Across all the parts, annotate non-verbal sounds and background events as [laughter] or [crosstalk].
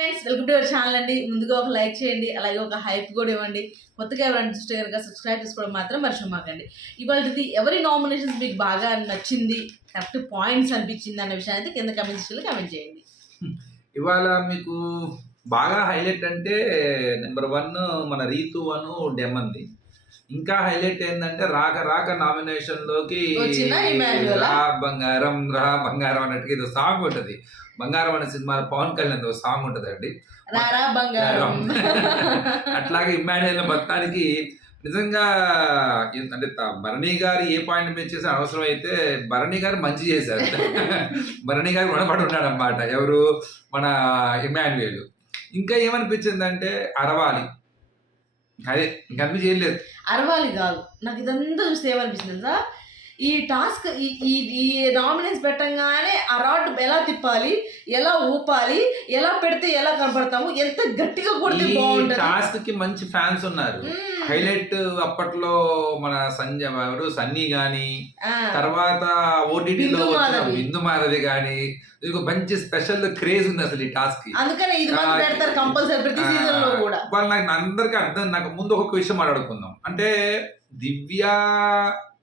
Friends welcome to our channel అండి. ముందుగా ఒక లైక్ చేయండి. అలాగే ఒక హైప్ కూడా ఇవ్వండి. కొత్తగా ఎవరైనా చూస్తే కనుక సబ్స్క్రైబ్ చేసుకోవడం మాత్రం మర్చిపోమాకండి. ఇవాళది ఎవరి నామినేషన్స్ మీకు బాగా నచ్చింది కరెక్ట్ పాయింట్స్ అనిపించింది అన్న విషయాన్ని అయితే కింద కమెంట్ సెక్షన్లో కమెంట్ చేయండి. ఇవాళ మీకు బాగా హైలైట్ అంటే నెంబర్ వన్ మన రీతు వన్ డెమంది. ఇంకా హైలైట్ ఏంటంటే రాక రాక నామినేషన్లోకి. రా బంగారం రా బంగారం అన్నట్టుగా ఇది సాంగ్ ఉంటది. బంగారం అనే సినిమా పవన్ కళ్యాణ్ ఒక సాంగ్ ఉంటదండి. రారా బంగారం. [laughs] అట్లాగే ఇమ్మాన్యుయల్ మొత్తానికి నిజంగా అంటే భరణి గారు ఏ పాయింట్ మీద చేసిన అవసరం అయితే భరణి గారు మంచి చేశారు. [laughs] భరణి గారు రుణపడి ఉన్నాడు అన్నమాట ఎవరు? మన ఇమాన్యుయల్ ఇంకా ఏమనిపించింది అంటే అరవాలి. అదే ఇంకా అన్ని చేయలేదు. అరవాలి కాదు. నాకు ఇదంతా చూస్తే ఏమనిపిస్తుంది తెలుసా? ఈ టాస్క్ ఈ నామినేన్స్ పెట్టంగానే ఆ రాడ్ ఎలా తిప్పాలి ఎలా ఊపాలి ఎలా పెడితే ఎలా కనపడతాము ఎంత గట్టిగా కొడితే బాగుంటుంది. టాస్క్కి మంచి ఫ్యాన్స్ ఉన్నారు. హైలైట్ అప్పట్లో మన సంజయ్ ఎవరు? సన్నీ గాని తర్వాత ఓటీటీలో బిందు వచ్చిన మాధవి. బిందు మారది గాని ఇది ఒక మంచి స్పెషల్ క్రేజ్ ఉంది అసలు ఈ టాస్క్ అందుకనే ఇది పెడతారు కంపల్సరీ ప్రతి సీజన్లో కూడా. వాళ్ళు నాకు అందరికీ అర్థం నాకు ముందు ఒక విషయం మాట్లాడుకుందాం అంటే దివ్య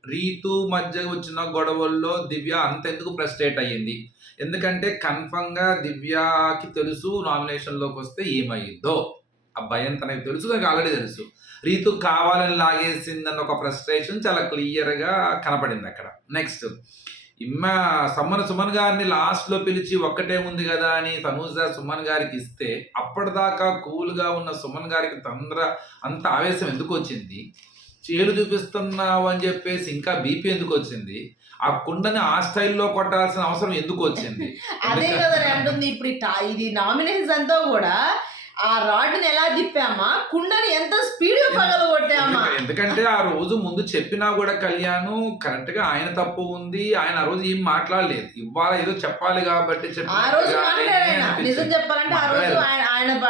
రీతు మధ్య వచ్చిన గొడవల్లో దివ్య అంతెందుకు ఫ్రస్ట్రేట్ అయ్యింది. ఎందుకంటే కన్ఫర్మ్గా దివ్యకి తెలుసు నామినేషన్లోకి వస్తే ఏమయ్యిద్దో. ఆ భయం తనకి తెలుసు నాకు ఆల్రెడీ తెలుసు. రీతు కావాలని లాగేసిందన్న ఒక ఫ్రస్ట్రేషన్ చాలా క్లియర్గా కనపడింది అక్కడ. నెక్స్ట్ ఇమ్మ సమ్మన్ సుమన్ గారిని లాస్ట్లో పిలిచి ఒక్కటే ఉంది కదా అని తనూజ సుమన్ గారికి ఇస్తే అప్పటిదాకా కూల్గా ఉన్న సుమన్ గారికి తొందర అంత ఆవేశం ఎందుకు వచ్చింది? చేలు చూపిస్తున్నావు అని చెప్పేసి ఇంకా బీపీ ఎందుకు వచ్చింది? ఆ కుండని ఆ స్టైల్లో కొట్టాల్సిన అవసరం ఎందుకు వచ్చింది? [laughs] అదే కదా అంటుంది ఇప్పుడు ఇది నామినేషన్స్ అంతా కూడా ఆ రాడ్ని ఎలా తిప్పామా? కుండని ఎంత స్పీడ్గా పగలగొట్టామా? ఎందుక- ఎందుకంటే ఆ రోజు ముందు చెప్పినా కూడా కళ్యాణ్ కరెక్ట్గా ఆయన తప్పు ఉంది ఆయన ఆ రోజు ఏం మాట్లాడలేదు. ఇవాళ ఏదో చెప్పాలి కాబట్టి ఆ రోజు. నిజం చెప్పాలంటే ఆ రోజు. ఆయన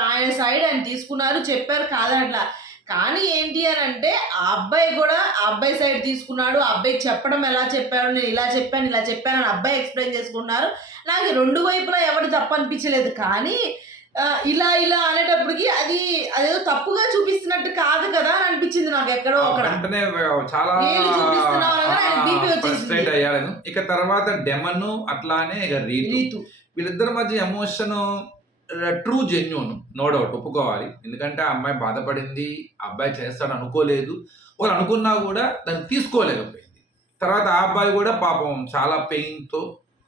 ఆయన సైడ్ ఆయన తీసుకున్నారు చెప్పారు కాదనట్లా కానీ ఏంటి అని అంటే ఆ అబ్బాయి కూడా ఆ అబ్బాయి సైడ్ తీసుకున్నాడు ఆ అబ్బాయికి చెప్పడం ఎలా చెప్పాడు నేను ఇలా చెప్పాను ఇలా చెప్పాను అని అబ్బాయి ఎక్స్ప్లెయిన్ చేసుకున్నారు నాకు రెండు వైపులా ఎవరు తప్పు అనిపించలేదు. కానీ ఇలా ఇలా అనేటప్పటికి అది అదేదో తప్పుగా చూపిస్తున్నట్టు కాదు కదా అని అనిపించింది నాకు ఎక్కడో అక్కడ. చాలా. ఫ్రస్ట్రేట్ అయ్యాడు. ఇక తర్వాత డెమన్ అట్లానే ఇక రీతు. వీళ్ళిద్దరి మధ్య emotion true genuine no doubt ఒప్పుకోవాలి. ఎందుకంటే ఆ అమ్మాయి బాధపడింది ఆ అబ్బాయి చేస్తాడు అనుకోలేదు. వాళ్ళు అనుకున్నా కూడా దాన్ని తీసుకోలేకపోయింది. తర్వాత ఆ అబ్బాయి కూడా పాపం చాలా పెయిన్తో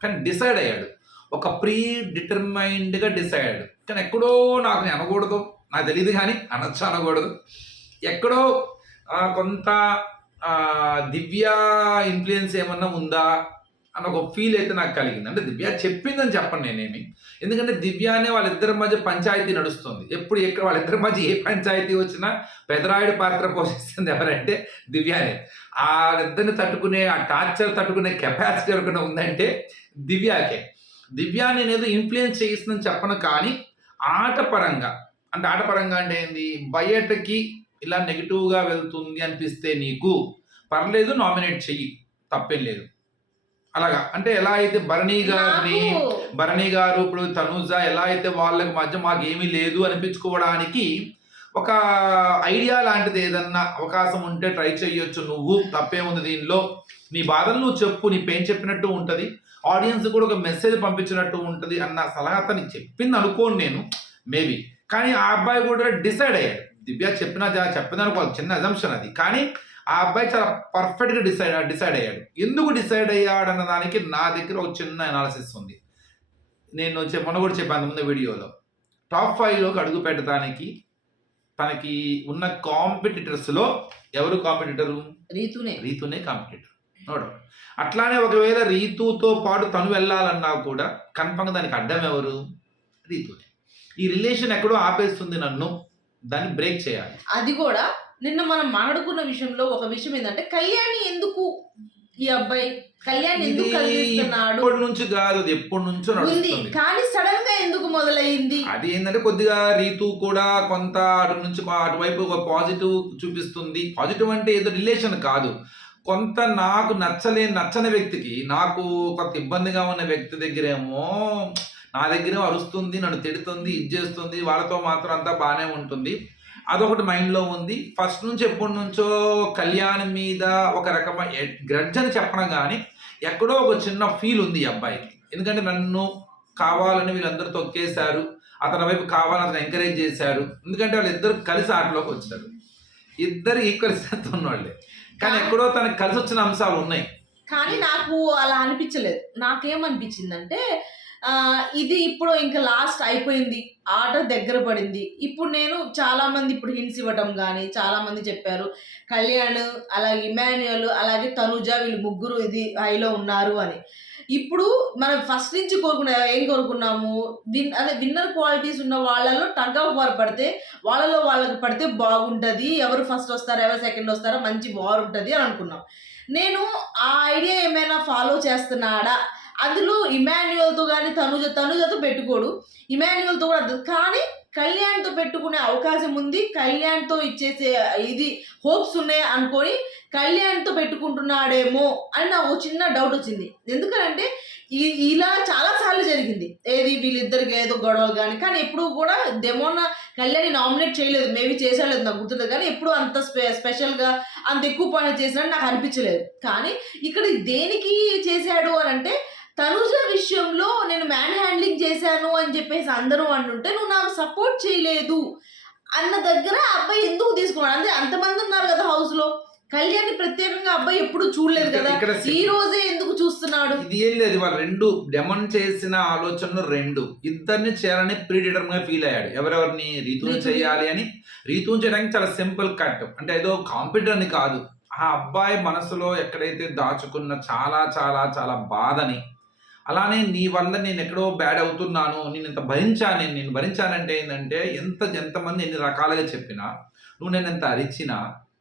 కానీ డిసైడ్ అయ్యాడు. ఒక ప్రీ డిటర్మైన్డ్గా డిసైడ్ అయ్యాడు కానీ ఎక్కడో నాకు నేను అనకూడదు. నాకు తెలియదు కానీ అనొచ్చు అనకూడదు. ఎక్కడో కొంత దివ్య ఇన్ఫ్లుయెన్స్ ఏమన్నా ఉందా? అన్న ఒక ఫీల్ అయితే నాకు కలిగింది. అంటే దివ్య చెప్పిందని చెప్పను నేనేమి. ఎందుకంటే దివ్య అనే వాళ్ళిద్దరి మధ్య పంచాయతీ నడుస్తుంది. ఎప్పుడు ఎక్కడ వాళ్ళిద్దరి మధ్య ఏ పంచాయతీ వచ్చినా పెదరాయుడు పాత్ర పోషిస్తుంది ఎవరంటే దివ్యానే ఆ ఇద్దరిని తట్టుకునే ఆ టార్చర్ తట్టుకునే కెపాసిటీ ఎవరికైనా ఉందంటే దివ్యాకే. దివ్య నేను ఇన్ఫ్లుయెన్స్ చేయిస్తుందని చెప్పను కానీ ఆట పరంగా అంటే ఆట పరంగా అంటే ఏంది? బయటకి ఇలా నెగిటివ్గా వెళ్తుంది అనిపిస్తే నీకు పర్లేదు నామినేట్ చెయ్యి. తప్పేం లేదు. అలాగా. అంటే ఎలా అయితే భరణి గారిని భరణి గారు ఇప్పుడు తనుజ ఎలా అయితే వాళ్ళకి మధ్య మాకు ఏమీ లేదు అనిపించుకోవడానికి ఒక ఐడియా లాంటిది ఏదన్నా అవకాశం ఉంటే ట్రై చేయొచ్చు నువ్వు. తప్పేముంది దీనిలో. నీ బాధలు నువ్వు చెప్పు నీ పెయిన్ చెప్పినట్టు ఉంటుంది. ఆడియన్స్ కూడా ఒక మెసేజ్ పంపించినట్టు ఉంటుంది అన్న సలహా తనకి చెప్పింది అనుకోను నేను మేబీ. కానీ ఆ అబ్బాయి కూడా డిసైడ్ అయ్యాడు. దివ్య చెప్పిన చెప్పిన అనుకో చిన్న అజంప్షన్ అది. కానీ ఆ అబ్బాయి చాలా పర్ఫెక్ట్గా డిసైడ్ డిసైడ్ అయ్యాడు. ఎందుకు డిసైడ్ అయ్యాడు అన్న దానికి నా దగ్గర ఒక చిన్న అనాలిసిస్ ఉంది. నేను మొన్న కూడా చెప్పాను ముందు వీడియోలో. టాప్ ఫైవ్లోకి అడుగు పెట్టడానికి తనకి ఉన్న కాంపిటీటర్స్లో ఎవరు కాంపిటీటరు రీతునే. రీతునే కాంపిటేటర్ నో డౌట్ అట్లానే ఒకవేళ రీతుతో పాటు తను వెళ్ళాలన్నా కూడా కన్ఫర్మ్ దానికి అడ్డం ఎవరు? రీతునే. ఈ రిలేషన్ ఎక్కడో ఆపేస్తుంది నన్ను. దాన్ని బ్రేక్ చేయాలి. అది కూడా నిన్న మనం మాట్లాడుకున్న విషయంలో ఒక విషయం ఏంటంటే కళ్యాణి ఎందుకు ఈ అబ్బాయి? కళ్యాణ్ ఎందుకు కలిగిస్తున్నాడు ఇప్పటి నుంచి కాదు అది ఎప్పటి నుంచో ఉంది. కానీ సడన్గా ఎందుకు మొదలైంది? అది ఏంటంటే కొద్దిగా రీతు కూడా కొంత అటు నుంచి అటువైపు ఒక పాజిటివ్ చూపిస్తుంది. పాజిటివ్ అంటే ఏదో రిలేషన్ కాదు. కొంత నాకు నచ్చలే నచ్చని వ్యక్తికి నాకు కొంత ఇబ్బందిగా ఉన్న వ్యక్తి దగ్గరేమో నా దగ్గర అరుస్తుంది నన్ను తిడుతుంది ఇది చేస్తుంది వాళ్ళతో మాత్రం అంతా బాగానే ఉంటుంది. అదొకటి మైండ్లో ఉంది. ఫస్ట్ నుంచి ఎప్పటి నుంచో కళ్యాణ్ మీద ఒక రకమైన గ్రడ్జ్ అని చెప్పడం కానీ ఎక్కడో ఒక చిన్న ఫీల్ ఉంది ఈ అబ్బాయికి. ఎందుకంటే నన్ను కావాలని వీళ్ళందరూ తొక్కేశారు. అతని వైపు కావాలని అతను ఎంకరేజ్ చేశారు. ఎందుకంటే వాళ్ళిద్దరు కలిసి ఆటలోకి వచ్చారు. ఇద్దరు ఈక్వల్ స్ట్రెంత్ ఉన్నవాళ్ళే కానీ ఎక్కడో తనకి కలిసి వచ్చిన అంశాలు ఉన్నాయి. కానీ నాకు అలా అనిపించలేదు. నాకేమనిపించిందంటే ఇది ఇప్పుడు ఇంకా లాస్ట్ అయిపోయింది. ఆర్డర్ దగ్గర పడింది. ఇప్పుడు నేను చాలా మంది ఇప్పుడు హింట్స్ ఇవ్వటం కానీ చాలా మంది చెప్పారు కళ్యాణ్ అలాగే ఇమాన్యుయల్ అలాగే తనుజ వీళ్ళు ముగ్గురు ఇది హైలో ఉన్నారు అని. ఇప్పుడు మనం ఫస్ట్ నుంచి కోరుకున్నా ఏం కోరుకున్నాము? విన్ అదే విన్నర్ క్వాలిటీస్ ఉన్న వాళ్ళలో టగ్ ఆఫ్ వార్ పడితే వాళ్ళలో వాళ్ళకి పడితే బాగుంటుంది. ఎవరు ఫస్ట్ వస్తారో ఎవరు సెకండ్ వస్తారో మంచి వార్ ఉంటుంది అని అనుకున్నాం. నేను ఆ ఐడియా ఏమైనా ఫాలో చేస్తున్నాడా? అందులో ఇమాన్యువల్తో కానీ తనుజ తనుజతో పెట్టుకోడు. ఇమాన్యువల్తో కూడా అర్థం కానీ కళ్యాణ్తో పెట్టుకునే అవకాశం ఉంది. కళ్యాణ్తో ఇచ్చేసే ఇది హోప్స్ ఉన్నాయి అనుకొని కళ్యాణ్తో పెట్టుకుంటున్నాడేమో అని నాకు చిన్న డౌట్ వచ్చింది. ఎందుకంటే ఈ- ఇలా చాలా సార్లు జరిగింది. ఏది వీళ్ళిద్దరికి ఏదో గొడవలు కానీ కానీ ఎప్పుడు కూడా డెమోన కళ్యాణ్ నామినేట్ చేయలేదు. మేబీ చేసాలేదు నాకు గుర్తులేదు కానీ ఎప్పుడు అంత స్పె స్పెషల్గా అంత ఎక్కువ పని చేసినట్టు నాకు అనిపించలేదు. కానీ ఇక్కడ దేనికి చేశాడు అని అంటే తనుజ విషయంలో నేను మ్యాన్ హ్యాండ్లింగ్ చేశాను అని చెప్పేసి అందరూ అంటుంటే నువ్వు నాకు సపోర్ట్ చేయలేదు. అన్న దగ్గర అబ్బాయి ఎందుకు తీసుకున్నాడు? అంటే అంతమంది ఉన్నారు కదా హౌస్లో. కళ్యాణ్ ప్రత్యేకంగా అబ్బాయి ఎప్పుడు చూడలేదు కదా. ఈ రోజే ఎందుకు చూస్తున్నాడు? ఇది ఏం లేదు వాళ్ళు రెండు డెమన్ చేసిన ఆలోచనలు రెండు. ఇద్దరిని చేయాలని ప్రీడిటర్మ్గా ఫీల్ అయ్యాడు. ఎవరెవరిని రీతుని. చేయాలి అని. రీతుని చేయడానికి చాలా సింపుల్ కట్ అంటే ఏదో కాంపిటర్ అని కాదు. ఆ అబ్బాయి మనసులో ఎక్కడైతే దాచుకున్న చాలా చాలా చాలా బాధని అలానే నీ వల్ల నేను ఎక్కడో బ్యాడ్ అవుతున్నాను నేను ఇంత భరించాను నేను భరించానంటే ఏంటంటే ఎంత ఎంతమంది ఎన్ని రకాలుగా చెప్పినా నువ్వు నేను ఎంత అరిచినా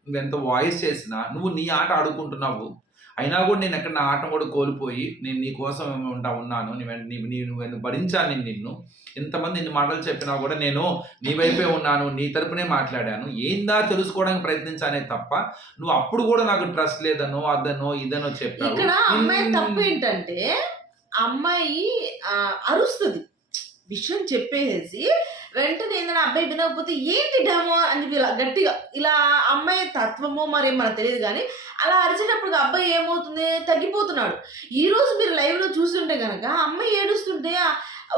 నువ్వు ఎంత వాయిస్ చేసినా నువ్వు నీ ఆట ఆడుకుంటున్నావు. అయినా కూడా నేను ఎక్కడ నా ఆట కూడా కోల్పోయి నేను నీ కోసం ఉంటా ఉన్నాను నేను నువ్వు భరించాను నేను నిన్ను. ఎంతమంది ఎన్ని మాటలు చెప్పినా కూడా నేను నీ వైపే ఉన్నాను నీ తరపునే మాట్లాడాను. ఏందా తెలుసుకోవడానికి ప్రయత్నించానే తప్ప నువ్వు అప్పుడు కూడా నాకు ట్రస్ట్ లేదనో అదనో ఇదనో చెప్పావు. తప్పు ఏంటంటే అమ్మాయి అరుస్తుంది. విషయం చెప్పేసి వెంటనే ఏదైనా అబ్బాయి వినకపోతే ఏంటి డెమో అని ఇలా గట్టిగా ఇలా అమ్మాయి తత్వమో మరి మనకు తెలియదు కానీ అలా అరిచేటప్పుడు అబ్బాయి ఏమవుతుంది? తగ్గిపోతున్నాడు. ఈరోజు మీరు లైవ్లో చూస్తుంటే కనుక అమ్మాయి ఏడుస్తుంటే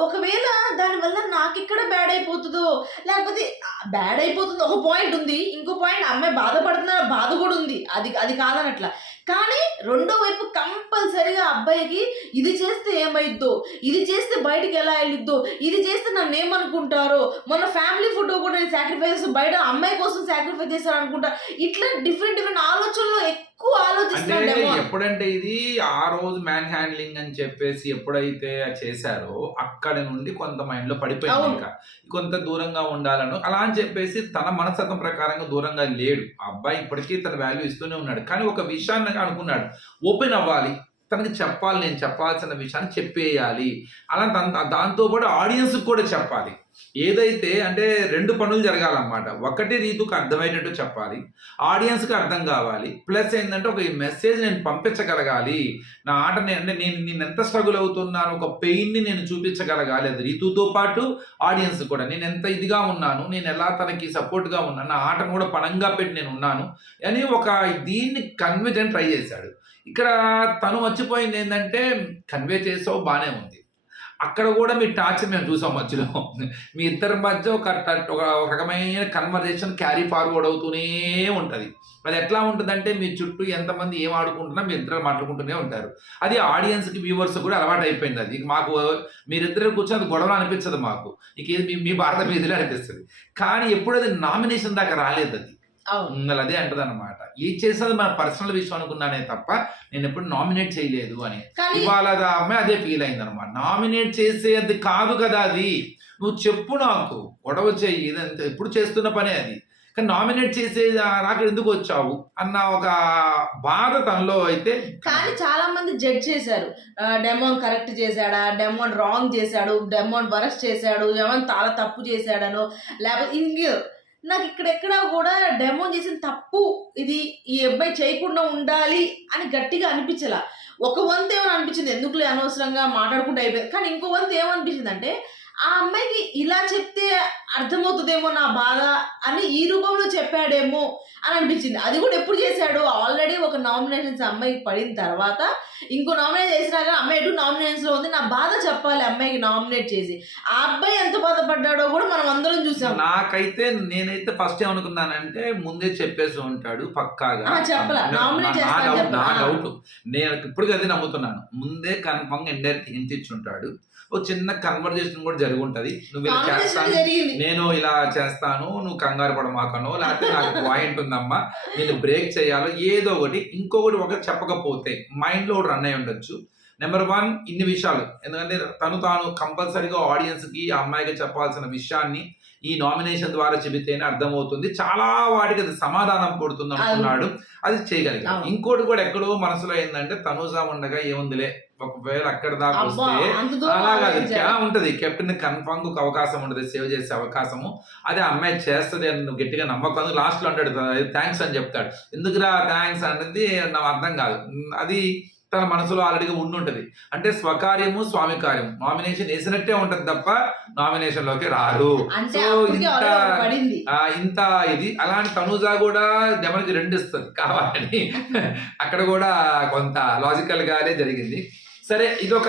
ఒకవేళ దానివల్ల నాకు ఇక్కడ బ్యాడ్ అయిపోతుందో? లేకపోతే బ్యాడ్ అయిపోతుంది ఒక పాయింట్ ఉంది. ఇంకో పాయింట్ అమ్మాయి బాధపడుతున్న బాధ కూడా ఉంది. అది అది కాదనట్లా. కానీ రెండో వైపు కంపల్సరిగా అబ్బాయికి ఇది చేస్తే ఏమైద్దో? ఇది చేస్తే బయటికి ఎలా వెళ్ళిద్దో? ఇది చేస్తే నన్ను ఏమనుకుంటారో? మన ఫ్యామిలీ ఫోటో కూడా నేను సాక్రిఫైస్ బయట అమ్మాయి కోసం సాక్రిఫైస్ చేశాను అనుకుంటా. ఇట్లా డిఫరెంట్ డిఫరెంట్ ఆలోచనలు ఎక్కువ అంటే ఎప్పుడంటే ఇది ఆ రోజు మ్యాన్ హ్యాండ్లింగ్ అని చెప్పేసి ఎప్పుడైతే చేశారో అక్కడ నుండి కొంత మైండ్లో పడిపోయింది అవును. ఇంకా. కొంత దూరంగా ఉండాలను. అలా అని చెప్పేసి తన మనస్తత్వం ప్రకారంగా దూరంగా లేడు. ఆ అబ్బాయి ఇప్పటికీ తన వాల్యూ ఇస్తూనే ఉన్నాడు. కానీ ఒక విషయాన్ని అనుకున్నాడు. ఓపెన్ అవ్వాలి. తనకి చెప్పాలి నేను చెప్పాల్సిన విషయాన్ని చెప్పేయాలి. అలా దాంతో పాటు ఆడియన్స్ కూడా చెప్పాలి. ఏదైతే అంటే రెండు పనులు జరగాలన్నమాట. ఒకటి రీతుకు అర్థమయ్యేటట్టు చెప్పాలి. ఆడియన్స్కి అర్థం కావాలి. ప్లస్ ఏంటంటే ఒక మెసేజ్ నేను పంపించగలగాలి. నా ఆట నేను అంటే నేను నేను ఎంత స్ట్రగుల్ అవుతున్నాను ఒక పెయిన్ని నేను చూపించగలగాలి అది రీతుతో పాటు ఆడియన్స్ కూడా. నేను ఎంత ఇదిగా ఉన్నాను నేను ఎలా తనకి సపోర్ట్గా ఉన్నాను నా ఆటను కూడా పణంగా పెట్టి నేను ఉన్నాను అని ఒక దీన్ని కన్వే చేయడానికి ట్రై చేశాడు. ఇక్కడ తను మర్చిపోయింది ఏంటంటే కన్వే చేసావు బాగానే ఉంది. అక్కడ కూడా మీ టార్చర్ మేము చూసాం మధ్యలో. మీ ఇద్దరి మధ్య ఒక ట- ఒక రకమైన కన్వర్జేషన్ క్యారీ ఫార్వర్డ్ అవుతూనే ఉంటుంది. అది ఎట్లా ఉంటుందంటే మీ చుట్టూ ఎంతమంది ఏం ఆడుకుంటున్నా మీ ఇద్దరు మాట్లాడుకుంటూనే ఉంటారు. అది ఆడియన్స్కి వ్యూవర్స్ కూడా అలవాటు అయిపోయింది అది. మాకు మీరిద్దరు కూర్చొని అది గొడవ అనిపించదు మాకు. ఇక మీ మీ భారత మీదలే అనిపిస్తుంది. కానీ ఎప్పుడు అది నామినేషన్ దాకా రాలేదు అది. ఉండాలి అదే అంటది అనమాట ఏది చేసేది మన పర్సనల్ విషయం అనుకున్నానే తప్ప నేను ఎప్పుడు నామినేట్ చేయలేదు అని. ఇవాళ అమ్మాయి అదే ఫీల్ అయింది అనమాట నామినేట్ చేసేది కాదు కదా అది. నువ్వు చెప్పు నాకు. గొడవ చెయ్యి. ఇదంతా ఎప్పుడు చేస్తున్న పనే అది. కానీ నామినేట్ చేసే నాకు ఎందుకు వచ్చావు? అన్న ఒక బాధ తనలో అయితే కానీ చాలా మంది జడ్జ్ చేశారు డెమోన్ కరెక్ట్ చేశాడా? డెమోన్ రాంగ్ చేశాడు? డెమోన్ వరస్ట్ చేశాడు? డెమోన్ చాలా తప్పు చేశాడనో? లేకపోతే ఇంక నాకు ఇక్కడెక్కడ కూడా డెమో చేసిన తప్పు ఇది ఈ అబ్బాయి చేయకుండా ఉండాలి అని గట్టిగా అనిపించలా. ఒక వంతు ఏమని అనిపించింది? ఎందుకులే అనవసరంగా మాట్లాడుకుంటూ అయిపోయింది. కానీ ఇంకో వంతు ఏమనిపించింది అంటే ఆ అమ్మాయికి ఇలా చెప్తే అర్థమవుతుందేమో నా బాధ అని ఈ రూపంలో చెప్పాడేమో అని అనిపించింది. అది కూడా ఎప్పుడు చేశాడు ఆల్రెడీ ఒక నామినేషన్స్ అమ్మాయికి పడిన తర్వాత ఇంకో నామినేట్ చేసినాక అమ్మాయి ఎటు నామినేషన్స్లో ఉంది? నా బాధ చెప్పాలి అమ్మాయికి నామినేట్ చేసి. ఆ అబ్బాయి ఎంత బాధపడ్డాడో కూడా మనం అందరం చూసాం. నాకైతే నేనైతే ఫస్ట్ ఏమనుకున్నానంటే ముందే చెప్పేసి ఉంటాడు పక్కాగా. చెప్పలా. నా- Nominate నా చేస్తా అని డౌట్ నా చెప్పలా. డౌట్. నేను ఇప్పుడు అది నమ్ముతున్నాను. ముందే హింట్ ఇచ్చి ఉంటాడు. ఓ చిన్న కన్వర్జేషన్ కూడా జరిగి ఉంటది నువ్వు ఇలా చేస్తాను నేను ఇలా చేస్తాను నువ్వు కంగారు పడమాకనో లేకపోతే నాకు పాయింట్ ఉందమ్మా నేను బ్రేక్ చేయాలో ఏదో ఒకటి ఇంకొకటి ఒకటి చెప్పకపోతే మైండ్లో రన్ అయి ఉండొచ్చు. నెంబర్ వన్ ఇన్ని విషయాలు. ఎందుకంటే తను తాను కంపల్సరీగా ఆడియన్స్కి ఆ అమ్మాయికి చెప్పాల్సిన విషయాన్ని ఈ నామినేషన్ ద్వారా చెబితేనే అర్థమవుతుంది. చాలా వాటికి అది సమాధానం పడుతుంది అనుకున్నాడు. అది చేయగలిగాడు. ఇంకోటి కూడా ఎక్కడో మనసులో ఏంటంటే తనుజా ఉండగా ఏముందిలే? ఒకవేళ అక్కడ దాకా వస్తే అలాగా. ఉంటది? కెప్టెన్ కన్ఫర్మ్ ఒక అవకాశం ఉంటది సేవ్ చేసే అవకాశము. అదే అమ్మాయి చేస్తది అని నువ్వు గట్టిగా నమ్మకం లాస్ట్లో అంటాడు థ్యాంక్స్ అని చెప్తాడు. ఎందుకురా థ్యాంక్స్ అనేది నాకు అర్థం కాదు. అది తన మనసులో ఆల్రెడీగా ఉండి ఉంటది. అంటే స్వకార్యము స్వామి కార్యం నామినేషన్ వేసినట్టే ఉంటది తప్ప నామినేషన్లోకి రారు సో ఇంత ఇంత ఇది. అలాంటి తనుజా కూడా దెమనికి రెండు ఇస్తుంది. కావాలని. అక్కడ కూడా కొంత లాజికల్ గానే జరిగింది. సరే ఇది ఒక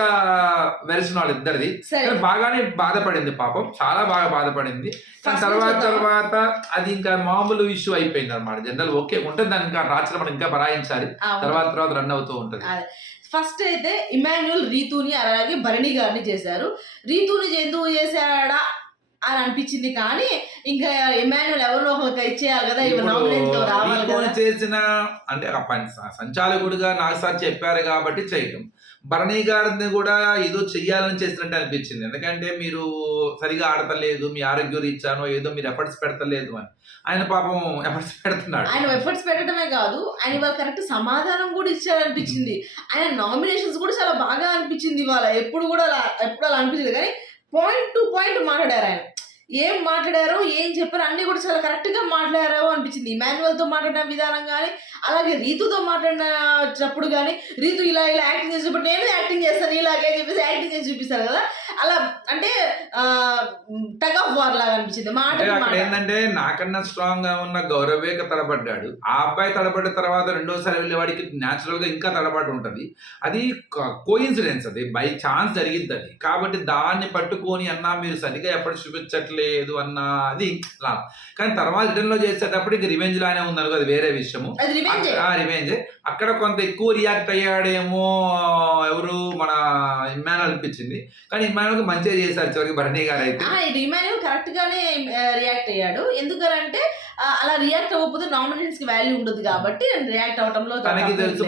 వెర్షన్ వాళ్ళ ఇద్దరిది. బాగానే బాధపడింది పాపం. చాలా బాగా బాధపడింది. తర్వాత? తర్వాత అది ఇంకా మామూలు ఇష్యూ అయిపోయింది అనమాట జనరల్ ఓకే ఉంటుంది దాన్ని ఇంకా రాత్రి మనం ఇంకా బరాయించాలి. తర్వాత తర్వాత రన్ అవుతూ ఉంటది. ఫస్ట్ అయితే ఇమాన్యుల్ రీతుని అలాగే భరణి గారిని చేశారు. రీతుని ఎందుకు చేశాడా అని అనిపించింది కానీ ఇంకా ఇమాన్యుల్ ఎవరినో ఒకరికి ఇచ్చేయాలి కదా ఇవి ఇప్పుడు నామినేషన్లో రావాలి రీకోని కదా. చేసిన అంటే సంచాలకుడిగా నాకు సార్ చెప్పారు కాబట్టి చేయటం. భరణి గారిని కూడా ఏదో చెయ్యాలని చేసినట్టు అనిపించింది. ఎందుకంటే మీరు సరిగా ఆడతలేదు మీ ఆరోగ్యం ఇచ్చానో ఏదో మీరు ఎఫర్ట్స్ పెడతలేదు అని. ఆయన పాపం ఎఫర్ట్స్ పెడుతున్నాడు. ఆయన ఎఫర్ట్స్ పెట్టడమే కాదు ఆయన ఇవాళ కరెక్ట్ సమాధానం కూడా ఇచ్చారనిపించింది. ఆయన నామినేషన్స్ కూడా చాలా బాగా అనిపించింది ఇవాళ. ఎప్పుడు కూడా ఎప్పుడు అలా అనిపించింది కానీ పాయింట్ టు పాయింట్ మాట్లాడారు ఆయన. ఏం మాట్లాడారో ఏం చెప్పారో అన్ని కూడా చాలా కరెక్ట్గా మాట్లాడారు మాట్లాడారో అనిపించింది. మాన్యువల్తో తో మాట్లాడిన విధానం కానీ అలాగే రీతుతో మాట్లాడినప్పుడు కానీ రీతు ఇలా ఇలా యాక్టింగ్ చేసినప్పుడు నేను యాక్టింగ్ చేస్తాను ఇలాగే చెప్పేసి యాక్టింగ్ చేసి చూపిస్తారు కదా. అలా అంటే టగ్ ఆఫ్ వార్ లాగా అనిపించింది. మాట ఏంటంటే నాకన్నా స్ట్రాంగ్గా ఉన్న గౌరవేక తడబడ్డాడు. ఆ అబ్బాయి తడబడ్డ తర్వాత రెండోసారి వెళ్ళే వాడికి న్యాచురల్గా ఇంకా తడబడి ఉంటది. అది కోయిన్సిడెన్స్ అది. బై ఛాన్స్ జరిగింది అది. కాబట్టి దాన్ని పట్టుకొని అన్నా మీరు సరిగా ఎప్పుడు చూపించట్లేదు అన్న అది కానీ తర్వాత రిటర్న్లో చేసేటప్పటికి రివెంజ్ లానే ఉంది అనుకో అది వేరే విషయము. రివెంజ్. అక్కడ కొంత ఎక్కువ రియాక్ట్ అయ్యాడేమో ఎవరు? మన ఇమ్మాన్ అనిపించింది. కానీ ఇమ్మాన్ మంచిగా చేశారు చివరికి భరణి గారు అయితే. ఇమాన్యుల్ కరెక్ట్ గానే రియాక్ట్ అయ్యాడు. ఎందుకంటే ఆ, అలా రియాక్ట్ అవ్వకపోతే నామినేషన్స్కి వాల్యూ ఉండదు కాబట్టి రియాక్ట్ అవటంలో తనకి తెలుసు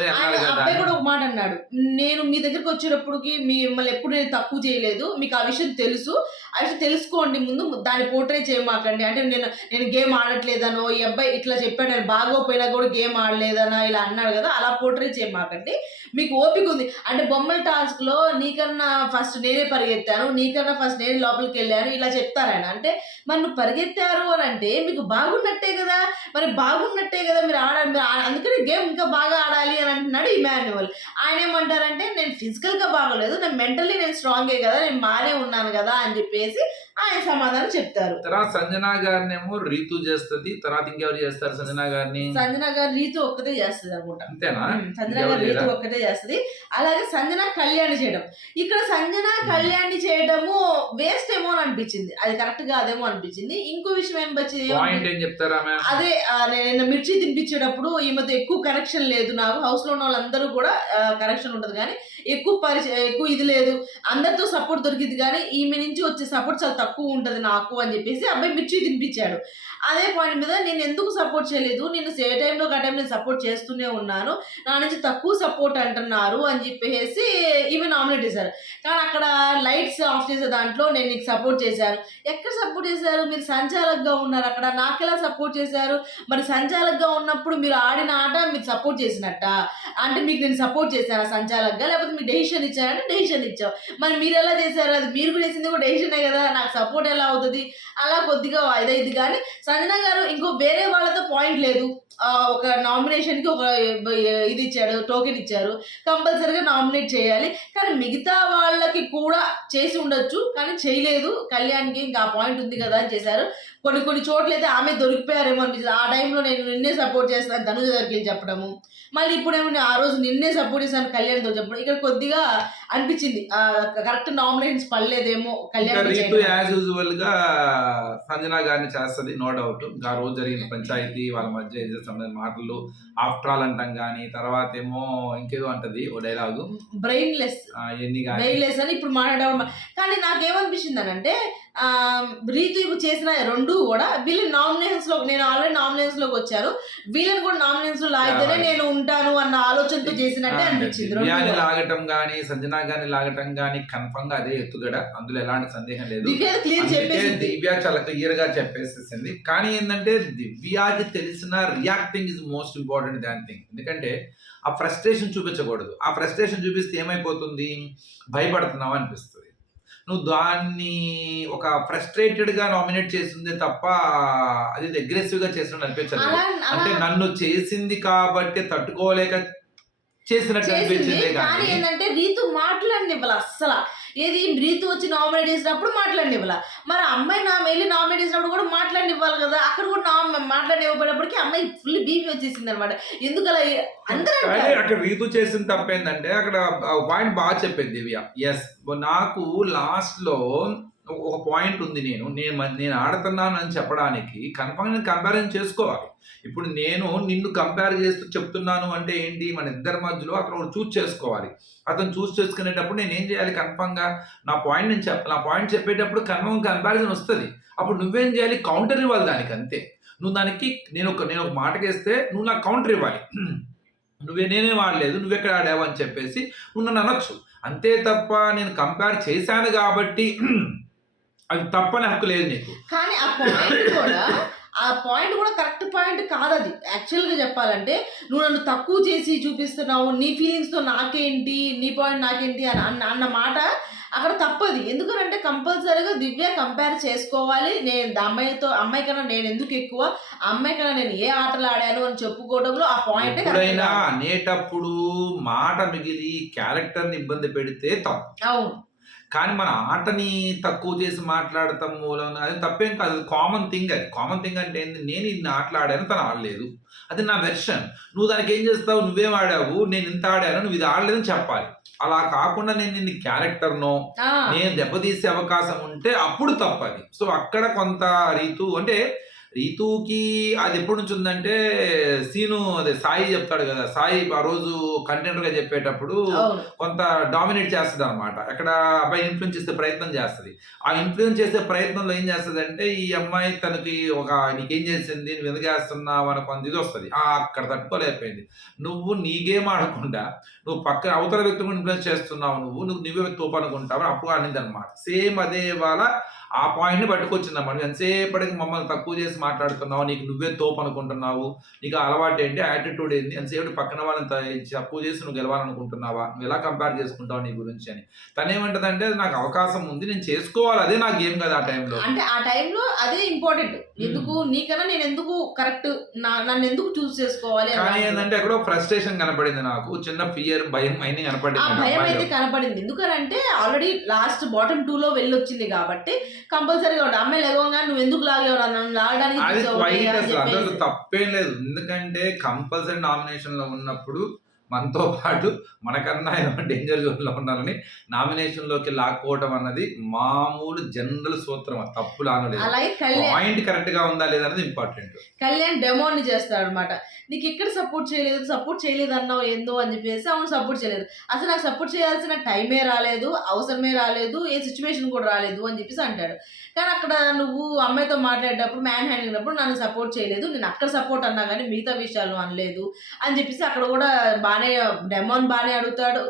అన్నాడు కదా. అబ్బాయి కూడా ఒక మాట అన్నాడు. నేను మీ దగ్గరికి వచ్చేటప్పటికి మిమ్మల్ని ఎప్పుడు నేను తక్కువ చేయలేదు. మీకు ఆ విషయం తెలుసు. అయితే తెలుసుకోండి ముందు దాన్ని పోర్ట్రేట్ చేయమాకండి. అంటే నేను నేను గేమ్ ఆడట్లేదనో ఈ అబ్బాయి ఇట్లా చెప్పాడు నేను బాగోపోయినా కూడా గేమ్ ఆడలేదనో ఇలా అన్నాడు కదా అలా పోర్ట్రేట్ చేయమాకండి. మీకు ఓపిక ఉంది. అంటే బొమ్మల టాస్క్లో నీకన్నా ఫస్ట్ నేనే పరిగెత్తాను నీకన్నా ఫస్ట్ నేనే లోపలికి వెళ్ళాను ఇలా చెప్తారాయన అంటే మరి నువ్వు పరిగెత్తారు అని అంటే మీకు బాగున్నట్టే కదా. మరి బాగున్నట్టే కదా మీరు ఆడాలి మీరు ఆ- అందుకని గేమ్ ఇంకా బాగా ఆడాలి అని అంటున్నాడు ఇమాన్యువల్. ఆయన ఏమంటారంటే నేను ఫిజికల్గా బాగోలేదు నేను మెంటల్లీ నేను స్ట్రాంగే కదా నేను మారే ఉన్నాను కదా అని చెప్పి చెప్పేసి ఆయన సమాధానం చెప్తారు. తర్వాత సంజనా గారిని ఏమో రీతు చేస్తుంది తర్వాత ఇంకెవరు చేస్తారు సంజనా గారిని? సంజన గారు రీతు ఒక్కతే చేస్తుంది అనుకుంటా. అంతేనా? సంజన గారు రీతు? ఒక్కటే చేస్తుంది. అలాగే సంజన కళ్యాణి చేయడం. ఇక్కడ సంజన కళ్యాణి చేయడము వేస్ట్ ఏమో అని అనిపించింది. అది కరెక్ట్ కాదేమో అనిపించింది. ఇంకో విషయం ఏం వచ్చి పాయింట్ ఏం చెప్తారా అదే నేను మిర్చి తినిపించేటప్పుడు ఈ మధ్య ఎక్కువ కనెక్షన్ లేదు నాకు. హౌస్లో ఉన్న వాళ్ళందరూ కూడా కనెక్షన్ ఉంటుంది. కానీ ఎక్కువ పరిచయం ఎక్కువ ఇది లేదు. అందరితో సపోర్ట్ దొరికింది కానీ ఈమె నుంచి వచ్చే సపోర్ట్ చాలా తక్కువ ఉంటుంది నాకు అని చెప్పేసి అబ్బాయి మిర్చి తినిపించాడు. అదే పాయింట్ మీద నేను ఎందుకు సపోర్ట్ చేయలేదు? నేను ఏ టైంలో ఆ టైం నేను సపోర్ట్ చేస్తూనే ఉన్నాను. నా నుంచి తక్కువ సపోర్ట్ అంటున్నారు అని చెప్పేసి ఈమె నామినేట్ చేశారు. కానీ అక్కడ లైట్స్ ఆఫ్ చేసే దాంట్లో నేను నీకు సపోర్ట్ చేశాను. ఎక్కడ సపోర్ట్ చేశారు? మీరు సంచాలకుగా ఉన్నారు అక్కడ. నాకెలా సపోర్ట్ చేశారు? మరి సంచాలకుగా ఉన్నప్పుడు మీరు ఆడిన ఆట మీరు సపోర్ట్ చేసినట్ట? అంటే మీకు నేను సపోర్ట్ చేశాను సంచాలకుగా? లేకపోతే మీకు డెసిషన్ ఇచ్చారంటే డెసిషన్ ఇచ్చావు మరి మీరు ఎలా చేశారు? అది మీరు కూడా చేసింది కూడా డెసిషనే కదా? నాకు సపోర్ట్ ఎలా అవుతుంది? అలా కొద్దిగా ఇదైంది. కానీ సంజన గారు ఇంకో వేరే వాళ్ళతో పాయింట్ లేదు. ఒక నామినేషన్కి ఒక ఇది ఇచ్చాడు టోకెన్ ఇచ్చారు. కంపల్సరీగా నామినేట్ చేయాలి. కానీ మిగతా వాళ్ళకి కూడా చేసి ఉండొచ్చు కానీ చేయలేదు. కళ్యాణ్కి ఇంకా ఆ పాయింట్ ఉంది కదా అని చేశారు. కొన్ని కొన్ని చోట్ల అయితే ఆమె దొరికిపోయారేమో అనిపిస్తుంది. ఆ టైంలో నేను నిన్నే సపోర్ట్ చేస్తాను ధనుజ దగ్గరికి చెప్పడము. మళ్ళీ ఇప్పుడేమో ఆ రోజు నిన్నే సపోర్ట్ చేశాను కళ్యాణ్తో చెప్పడం. ఇక్కడ కొద్దిగా అనిపించింది. కరెక్ట్ నామినేషన్స్ పడలేదేమో కళ్యాణ్ రీతు యాజ్ యూజువల్గా సంజన గారిని చేస్తుంది నో డౌట్ ఆ రోజు జరిగిన పంచాయతీ వాళ్ళ మధ్య సంబంధించిన మాటలు ఆఫ్టర్ ఆల్ అంటాం కానీ తర్వాత ఏమో ఇంకేదో అంటది ఓ డైలాగు. బ్రెయిన్ లెస్ ఎన్ని కానీ వేయలేస్ అని ఇప్పుడు మాట్లాడడం కానీ నాకేమనిపించింది అని అంటే రీతు చేసిన రెండు కూడా వీళ్ళు నామినేషన్స్లో నేను ఆల్రెడీ నామినేషన్స్లోకి వచ్చారు వీళ్ళని కూడా నామినేషన్స్లో లాగితేనే నేను ఉంటాను అన్న ఆలోచనతో చేసినట్టే అనిపించింది. లాగటం గానీ సంజన గారిని లాగటం గానీ కన్ఫర్మ్గా అదే ఎత్తుగడ. అందులో ఎలాంటి సందేహం లేదు. దివ్య క్లియర్ అందుకే చెప్పేసింది. దివ్య చాలా క్లియర్గా చెప్పేసేసింది. కానీ ఏంటంటే దివ్యాకి తెలిసిన reacting is most important than thing ఎందుకంటే ఆ ఫ్రస్ట్రేషన్ చూపించకూడదు. ఆ ఫ్రస్ట్రేషన్ చూపిస్తే ఏమైపోతుంది? భయపడుతున్నావు అనిపిస్తుంది. నువ్వు దాన్ని ఒక ఫ్రస్ట్రేటెడ్గా నామినేట్ చేసిందే తప్ప అది అగ్రెసివ్గా చేసినట్టు అనిపించలేదు అలా అంటే నన్ను చేసింది కాబట్టి తట్టుకోలేక చేసినట్టు అనిపించిందే కానీ కానీ ఏంటంటే రీతు మాట్లాడినివ్వాలి అస్సలు. ఏది? రీతు వచ్చి నామినేట్ చేసినప్పుడు మాట్లాడినివ్వాల మరి అమ్మాయి నా వెళ్ళి నామినేట్ చేసినప్పుడు కూడా మాట్లాడినివ్వాలి కదా? అక్కడ కూడా నా మాట్లాడివ్వబడేప్పటికి అమ్మాయి ఫుల్ బీపీ వచ్చేసింది అనమాట ఎందుకు అలా అందరూ. అక్కడ రీతు చేసిన తప్పేందంటే అక్కడ పాయింట్ బాగా చెప్పింది దివ్య. ఎస్ నాకు లాస్ట్లో ఒక పాయింట్ ఉంది నేను. నేను నేను ఆడుతున్నాను అని చెప్పడానికి కన్ఫర్మ్ నేను కంపారిజన్ చేసుకోవాలి. ఇప్పుడు నేను నిన్ను కంపేర్ చేస్తూ చెప్తున్నాను అంటే ఏంటి? మన ఇద్దరి మధ్యలో అతను చూస్ చేసుకోవాలి. అతను చూస్ చేసుకునేటప్పుడు నేను ఏం చేయాలి? కన్ఫర్మ్గా నా పాయింట్ నేను చెప్ నా పాయింట్ చెప్పేటప్పుడు కన్ఫర్మ్ కంపారిజన్ వస్తుంది. అప్పుడు నువ్వేం చేయాలి? కౌంటర్ ఇవ్వాలి దానికి అంతే. నువ్వు దానికి నేను ఒక నేను ఒక మాటకేస్తే నువ్వు నాకు కౌంటర్ ఇవ్వాలి. నువ్వే నేనే వాడలేదు నువ్వెక్కడ ఆడావు అని చెప్పేసి నువ్వు నన్ను అనొచ్చు. అంతే తప్ప నేను కంపేర్ చేశాను కాబట్టి అది తప్పని హక్కు లేదు నీకు. కానీ ఆ పాయింట్ కూడా ఆ పాయింట్ కూడా కరెక్ట్ పాయింట్ కాదు అది. యాక్చువల్గా చెప్పాలంటే నువ్వు నన్ను తక్కువ చేసి చూపిస్తున్నావు నీ ఫీలింగ్స్తో నాకేంటి నీ పాయింట్ నాకేంటి అని అన్న అన్న మాట అక్కడ తప్పది. ఎందుకంటే కంపల్సరీగా దివ్య కంపేర్ చేసుకోవాలి. నేను అమ్మాయితో అమ్మాయి కన్నా నేను ఎందుకు ఎక్కువ అమ్మాయి కన్నా నేను ఏ ఆటలు ఆడాను అని చెప్పుకోవడంలో ఆ పాయింట్ అనేటప్పుడు మాట మిగిలి క్యారెక్టర్ని ఇబ్బంది పెడితే తప్పు. అవును. కానీ మన ఆటని తక్కువ చేసి మాట్లాడటం మూలం అది తప్పేం కాదు. అది కామన్ థింగ్ అది. కామన్ థింగ్ అంటే ఏంది? నేను ఇన్ని ఆటలు ఆడాను తను ఆడలేదు. అది నా వెర్షన్ నువ్వు దానికి ఏం చేస్తావు? నువ్వేం ఆడావు? నేను ఇంత ఆడాను నువ్వు ఇది ఆడలేదని చెప్పాలి. అలా కాకుండా నేను నిన్ను క్యారెక్టర్నో నేను దెబ్బతీసే అవకాశం ఉంటే అప్పుడు తప్పది. సో అక్కడ కొంత రీతు అంటే రీతుకి అది ఎప్పటి నుంచి ఉందంటే సీను అదే సాయి చెప్తాడు కదా సాయి ఆ రోజు కంటెంటర్గా చెప్పేటప్పుడు కొంత డామినేట్ చేస్తుంది అనమాట అక్కడ అబ్బాయి ఇన్ఫ్లుయెన్స్ చేసే ప్రయత్నం చేస్తుంది. ఆ ఇన్ఫ్లుయెన్స్ చేసే ప్రయత్నంలో ఏం చేస్తుంది అంటే ఈ అమ్మాయి తనకి ఒక నీకేం చేసింది? నువ్వు ఎందుకు చేస్తున్నావు? అని కొంత ఇది వస్తుంది. ఆ అక్కడ తట్టుకోలేకపోయింది. నువ్వు నీ గేమ్ ఆడకుండా నువ్వు పక్కన అవతల వ్యక్తిని ఇన్ఫ్లుయెన్స్ చేస్తున్నావు నువ్వు నువ్వు నువ్వే తోపు అనుకుంటావు అని అప్పుడు అనింది అనమాట సేమ్ అదే వాళ్ళ ఆ పాయింట్ని పట్టుకొచ్చింది అన్నమాట ఎంతసేపటికి మమ్మల్ని తక్కువ చేసి మాట్లాడుతున్నావు? నీకు నువ్వే తోపు అనుకుంటున్నావు? నీకు అలవాటు ఏంటి? యాటిట్యూడ్ ఏంటి? ఎంతసేపు పక్కన వాళ్ళని తక్కువ చేసి నువ్వు గెలవాలనుకుంటున్నావా? నువ్వు ఎలా కంపేర్ చేసుకుంటావు నీ గురించి అని. తను ఏమంటదంటే నాకు అవకాశం ఉంది నేను చేసుకోవాలి. అదే నా గేమ్ కదా ఆ టైంలో అంటే ఆ టైంలో అదే ఇంపార్టెంట్ ఎందుకు? నీకన్నా నేను ఎందుకు కరెక్ట్ నన్ను ఎందుకు చూస్ చేసుకోవాలి? కానీ. ఏంటంటే ఎక్కడో ఫ్రస్ట్రేషన్ కనపడింది నాకు. చిన్న ఫియర్ భయం అయినా ఆ కనపడింది భయం అయితే. కనపడింది. ఎందుకనంటే ఆల్రెడీ లాస్ట్ బాటమ్ టూ లో వెళ్ళొచ్చింది కాబట్టి కంపల్సరీగా ఉంటుంది అమ్మాయి లేవగా నువ్వు ఎందుకు లాగేవు నన్ను లాగడానికి. తప్పేం లేదు. ఎందుకంటే కంపల్సరీ నామినేషన్లో ఉన్నప్పుడు మనతో పాటు మనకన్నా డేంజర్ జోన్లో ఉన్నారని నామినేషన్లోకి లాక్కోవడం అన్నది మామూలు జనరల్ సూత్రం తప్పు లానలేదు కళ్యాణ్ పాయింట్ కరెక్ట్గా ఉందా లేదా అనేది ఇంపార్టెంట్ కళ్యాణ్ డెమోని చేస్తాడు అనమాట నీకు ఎక్కడ సపోర్ట్ చేయలేదు సపోర్ట్ చేయలేదు అన్నావు ఏందో అని చెప్పేసి అవును సపోర్ట్ చేయలేదు. అసలు నాకు సపోర్ట్ చేయాల్సిన టైమే రాలేదు అవసరమే రాలేదు ఏ సిచ్యువేషన్ కూడా రాలేదు అని చెప్పేసి అంటాడు. కానీ అక్కడ నువ్వు అమ్మాయితో మాట్లాడేటప్పుడు మ్యాన్ హ్యాండింగ్ నన్ను సపోర్ట్ చేయలేదు నేను అక్కడ సపోర్ట్ అన్నా కానీ మిగతా విషయాలు అనలేదు అని చెప్పేసి అక్కడ కూడా బాగానే బాగానే డెమోన్ బాగానే అడుగుతాడు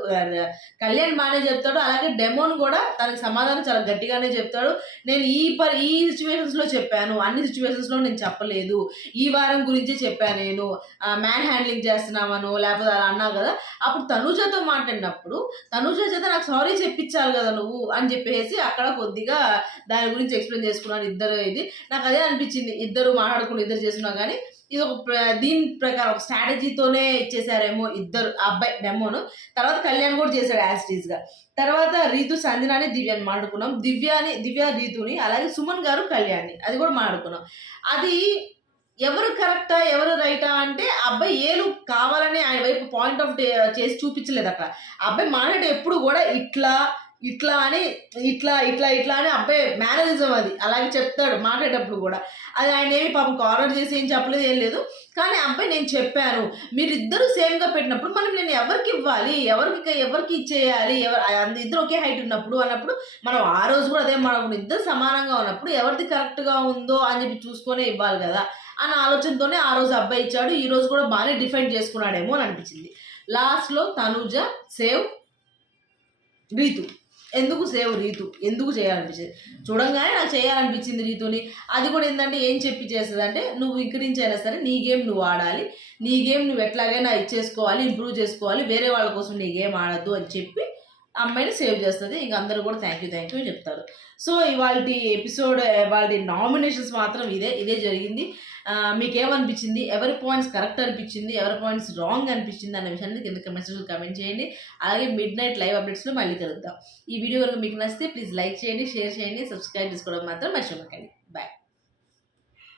కళ్యాణ్ బాగానే చెప్తాడు అలాగే డెమోన్ కూడా తనకి సమాధానం చాలా గట్టిగానే చెప్తాడు. నేను ఈ పర్ ఈ సిచ్యువేషన్స్లో చెప్పాను అన్ని సిచ్యువేషన్స్లో నేను చెప్పలేదు. ఈ వారం గురించే చెప్పాను నేను. మ్యాన్ హ్యాండ్లింగ్ చేస్తున్నామను లేకపోతే అలా అన్నావు కదా అప్పుడు తనుజతో మాట్లాడినప్పుడు తనుజ చేత నాకు సారీ చెప్పించాలి కదా నువ్వు అని చెప్పేసి అక్కడ కొద్దిగా దాని గురించి ఎక్స్ప్లెయిన్ చేసుకున్నాను ఇద్దరు ఇది. నాకు అదే అనిపించింది ఇద్దరు మాట్లాడుకుని ఇద్దరు చేస్తున్నా కానీ ఇది ఒక ప్ర- దీని ప్రకారం ఒక స్ట్రాటజీతోనే ఇచ్చేసారేమో ఇద్దరు అబ్బాయి డెమోను. తర్వాత కళ్యాణ్ కూడా చేశాడు యాజ్గా తర్వాత రీతు సంజనాని దివ్యాని మాట్లాడుకున్నాం. దివ్యాని దివ్య రీతుని అలాగే సుమన్ గారు కళ్యాణ్ని. అది కూడా మాట్లాడుకున్నాం. అది ఎవరు కరెక్టా ఎవరు రైటా అంటే ఆ అబ్బాయి ఏలు కావాలని ఆయన వైపు పాయింట్ ఆఫ్ చేసి చూపించలేదు అక్కడ. ఆ అబ్బాయి మాట్లాడే ఎప్పుడు కూడా ఇట్లా ఇట్లా అని ఇట్లా ఇట్లా ఇట్లా అని అబ్బాయి మేనరిజం అది. అలాగే చెప్తాడు మాట్లాడేటప్పుడు కూడా. అది ఆయన ఏమి పాపం కార్నర్ చేసి ఏం చెప్పలేదు ఏం లేదు. కానీ అబ్బాయి నేను చెప్పాను మీరిద్దరూ సేమ్గా పెట్టినప్పుడు మనం నేను ఎవరికి ఇవ్వాలి? ఎవరికి ఎవరికి ఇచ్చేయాలి? ఎవరు అంద- ఇద్దరు ఒకే హైట్ ఉన్నప్పుడు అన్నప్పుడు మనం ఆ రోజు కూడా అదే మనం ఇద్దరు సమానంగా ఉన్నప్పుడు ఎవరిది కరెక్ట్గా ఉందో అని చెప్పి చూసుకొనే ఇవ్వాలి కదా అన్న ఆలోచనతోనే ఆ రోజు అబ్బాయి ఇచ్చాడు. ఈ రోజు కూడా బాగానే డిఫెండ్ చేసుకున్నాడేమో అని అనిపించింది. లాస్ట్లో తనుజ సేవ్ రీతు. ఎందుకు సేవ్ రీతు? ఎందుకు చేయాలనిపించింది? చూడంగానే నాకు చేయాలనిపించింది రీతుని. అది కూడా ఏంటంటే ఏం చెప్పి చేస్తుంది అంటే నువ్వు ఇక్కడి నుంచి అయినా సరే నీ గేమ్ నువ్వు ఆడాలి. నీ గేమ్ నువ్వు ఎట్లాగైనా ఇచ్చేసుకోవాలి ఇంప్రూవ్ చేసుకోవాలి. వేరే వాళ్ళ కోసం నీ గేమ్ ఆడద్దు అని చెప్పి అమ్మాయిని సేవ్ చేస్తుంది. ఇంక అందరూ కూడా థ్యాంక్ యూ థ్యాంక్ యూ చెప్తారు. సో ఇవాళ ఎపిసోడ్ వాళ్ళ నామినేషన్స్ మాత్రం ఇదే ఇదే జరిగింది. మీకేమనిపించింది? ఎవరి పాయింట్స్ కరెక్ట్ అనిపించింది? ఎవరి పాయింట్స్ రాంగ్ అనిపించింది? అనే విషయాన్ని కింద కమెంట్స్ కమెంట్ చేయండి. అలాగే మిడ్ నైట్ లైవ్ అప్డేట్స్లో మళ్ళీ కలుద్దాం. ఈ వీడియో కనుక మీకు నచ్చితే ప్లీజ్ లైక్ చేయండి షేర్ చేయండి సబ్స్క్రైబ్ చేసుకోవడం మాత్రం మర్చిపోకండి.